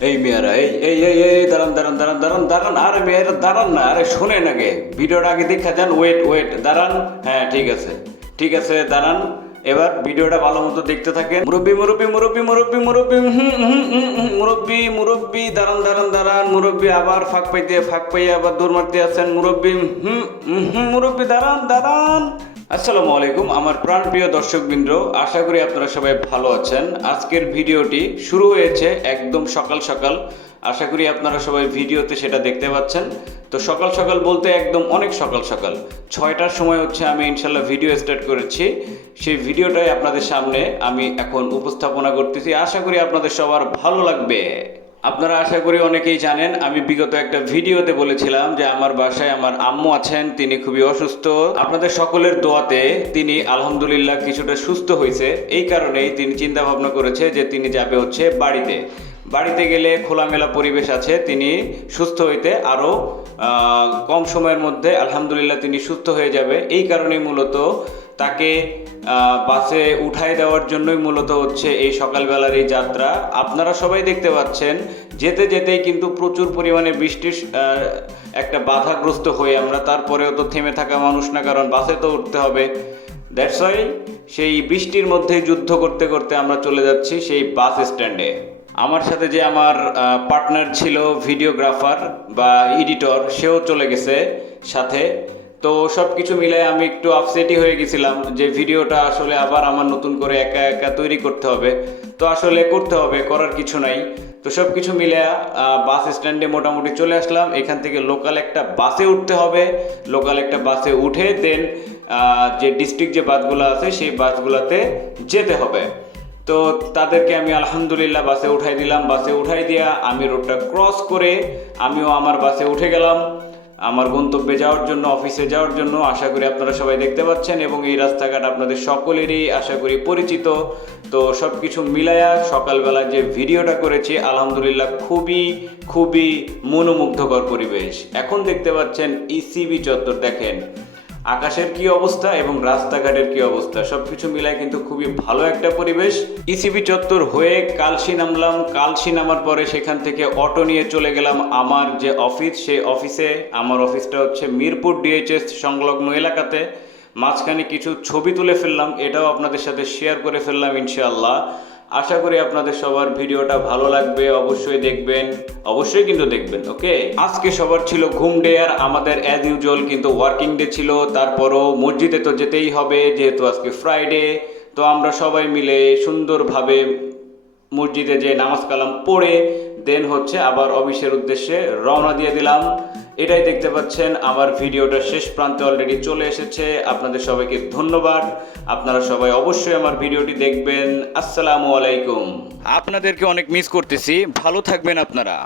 এই মেয়েরা এই এই এই এই দাঁড়ান দাঁড়ান দাঁড়ান দাঁড়ান দাঁড়ান আরে মেয়েরা দাঁড়ান না আরে শোনেন আগে ভিডিওটা আগে দেখা যান ওয়েট ওয়েট দাঁড়ান হ্যাঁ ঠিক আছে ঠিক আছে দাঁড়ান এবার ভিডিওটা ভালো মতো দেখতে থাকেন মুরব্বি মুরব্বি মুরব্বি মুরব্বি মুরব্বি মুরব্বি মুরব্বি দাঁড়ান দাঁড়ান দাঁড়ান মুরব্বি আবার ফাঁক পাইতে ফাঁক পাইয়ে আবার দৌড় মারতে আছেন মুরব্বি হুম, হুম, মুরব্বি দাঁড়ান দাঁড়ান আসসালামু আলাইকুম, আমার প্রাণপ্রিয় দর্শকবৃন্দ, আশা করি আপনারা সবাই ভালো আছেন। আজকের ভিডিওটি শুরু হয়েছে একদম সকাল সকাল। আশা করি আপনারা সবাই ভিডিওতে সেটা দেখতে পাচ্ছেন। তো সকাল সকাল বলতে একদম অনেক সকাল সকাল। ছয়টার সময় হচ্ছে আমি ইনশাল্লাহ ভিডিও স্টার্ট করেছি। সেই ভিডিওটাই আপনাদের সামনে আমি এখন উপস্থাপনা করতেছি। আশা করি আপনাদের সবার ভালো লাগবে। আপনারা আশা করি অনেকেই জানেন, আমি বিগত একটা ভিডিওতে বলেছিলাম যে আমার বাসায় আমার আম্মু আছেন, তিনি খুবই অসুস্থ। আপনাদের সকলের দোয়াতে তিনি আলহামদুলিল্লাহ কিছুটা সুস্থ হয়েছে। এই কারণেই তিনি চিন্তা ভাবনা করেছে যে তিনি যাবে হচ্ছে বাড়িতে। বাড়িতে গেলে খোলামেলা পরিবেশ আছে, তিনি সুস্থ হইতে আরও কম সময়ের মধ্যে আলহামদুলিল্লাহ তিনি সুস্থ হয়ে যাবে। এই কারণেই মূলত তাকে বাসে উঠাই দেওয়ার জন্যই মূলত হচ্ছে এই সকালবেলার এই যাত্রা। আপনারা সবাই দেখতে পাচ্ছেন, যেতে যেতেই কিন্তু প্রচুর পরিমাণে বৃষ্টির একটা বাধাগ্রস্ত হয়ে আমরা। তারপরেও তো থেমে থাকা মানুষ না, কারণ বাসে তো উঠতে হবে। দ্যাটস ওয়াই সেই বৃষ্টির মধ্যে যুদ্ধ করতে করতে আমরা চলে যাচ্ছি সেই বাস স্ট্যান্ডে। আমার সাথে যে আমার পার্টনার ছিল ভিডিওগ্রাফার বা এডিটর, সেও চলে গেছে সাথে। তো সব কিছু মিলাই আমি একটু আপসেটই হয়ে গেছিলাম যে ভিডিওটা আসলে আবার আমার নতুন করে একা একা তৈরি করতে হবে। তো আসলে করতে হবে, করার কিছু নাই। তো সব কিছু মিলে বাস স্ট্যান্ডে মোটামুটি চলে আসলাম। এখান থেকে লোকাল একটা বাসে উঠতে হবে। লোকাল একটা বাসে উঠে দেন যে ডিস্ট্রিক্ট যে বাসগুলো আছে, সেই বাসগুলোতে যেতে হবে। তো তাদেরকে আমি আলহামদুলিল্লাহ বাসে উঠাই দিলাম। বাসে উঠাই দিয়া আমি রোডটা ক্রস করে আমিও আমার বাসে উঠে গেলাম। আমার গন্তব্যে যাওয়ার জন্য, অফিসে যাওয়ার জন্য আশা করি আপনারা সবাই দেখতে পাচ্ছেন এবং এই রাস্তাঘাট আপনাদের সকলেরই আশা করি পরিচিত। তো সব কিছু মিলায়া সকালবেলা যে ভিডিওটা করেছি, আলহামদুলিল্লাহ খুবই খুবই মনোমুগ্ধকর পরিবেশ। এখন দেখতে পাচ্ছেন ইসিবি চত্বর দেখেন। আকাশের কি অবস্থা এবং রাস্তাঘাটের কি অবস্থা? সবকিছু মিলায় কিন্তু খুবই ভালো একটা পরিবেশ। ইসিবি চত্বর হয়ে কালসি নামলাম। কালসি নামার পরে সেখান থেকে অটো নিয়ে চলে গেলাম আমার যে অফিস, সেই অফিসে। আমার অফিসটা হচ্ছে মিরপুর ডিএইচএস সংলগ্ন এলাকাতে। মাঝখানে কিছু ছবি তুলে ফেললাম। এটাও আপনাদের সাথে শেয়ার করে ফেললাম ইনশাআল্লাহ। আশা করি আপনাদের সবার ভিডিওটা ভালো লাগবে, অবশ্যই দেখবেন, অবশ্যই কিন্তু দেখবেন ওকে আজকে সবার ছিল ঘুম ডে আর আমাদের অ্যাজ ইউজুয়াল কিন্তু ওয়ার্কিং ডে ছিল, তারপরও মসজিদে তো যেতেই হবে, যেহেতু আজকে ফ্রাইডে তো আমরা সবাই মিলে সুন্দরভাবে মসজিদে যে নামাজ কালাম পড়ে দেন হচ্ছে আবার অফিসের উদ্দেশ্যে রওনা দিয়ে দিলাম। এটাই দেখতে পাচ্ছেন, আমার ভিডিওটা শেষ প্রান্তে অলরেডি চলে এসেছে। আপনাদের সবাইকে ধন্যবাদ। আপনারা সবাই অবশ্যই আমার ভিডিওটি দেখবেন। আসসালামু আলাইকুম। আপনাদেরকে অনেক মিস করতেছি। ভালো থাকবেন আপনারা।